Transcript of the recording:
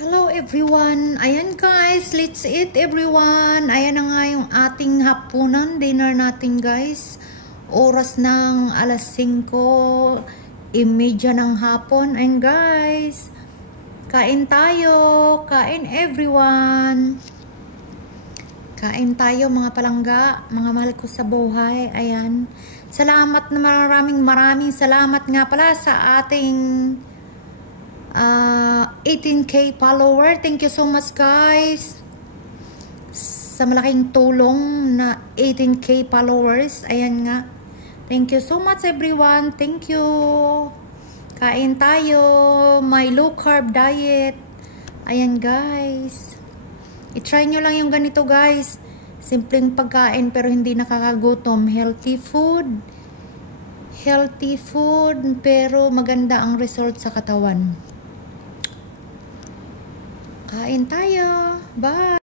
Hello everyone! Ayan guys, let's eat everyone! Ayan na nga yung ating hapunan, dinner natin guys. Oras ng alas 5:30 ng hapon. Ayan guys, kain tayo! Kain everyone! Kain tayo mga palangga, mga mahal ko sa buhay. Ayan. Salamat na maraming salamat nga pala sa ating 18k follower. Thank you so much guys sa malaking tulong na 18k followers. Ayan nga, thank you so much everyone. Thank you. Kain tayo, my low carb diet. Ayan guys, i-try nyo lang yung ganito guys. Simpleng pagkain pero hindi nakakagutom. Healthy food pero maganda ang result sa katawan. Kain tayo. Bye!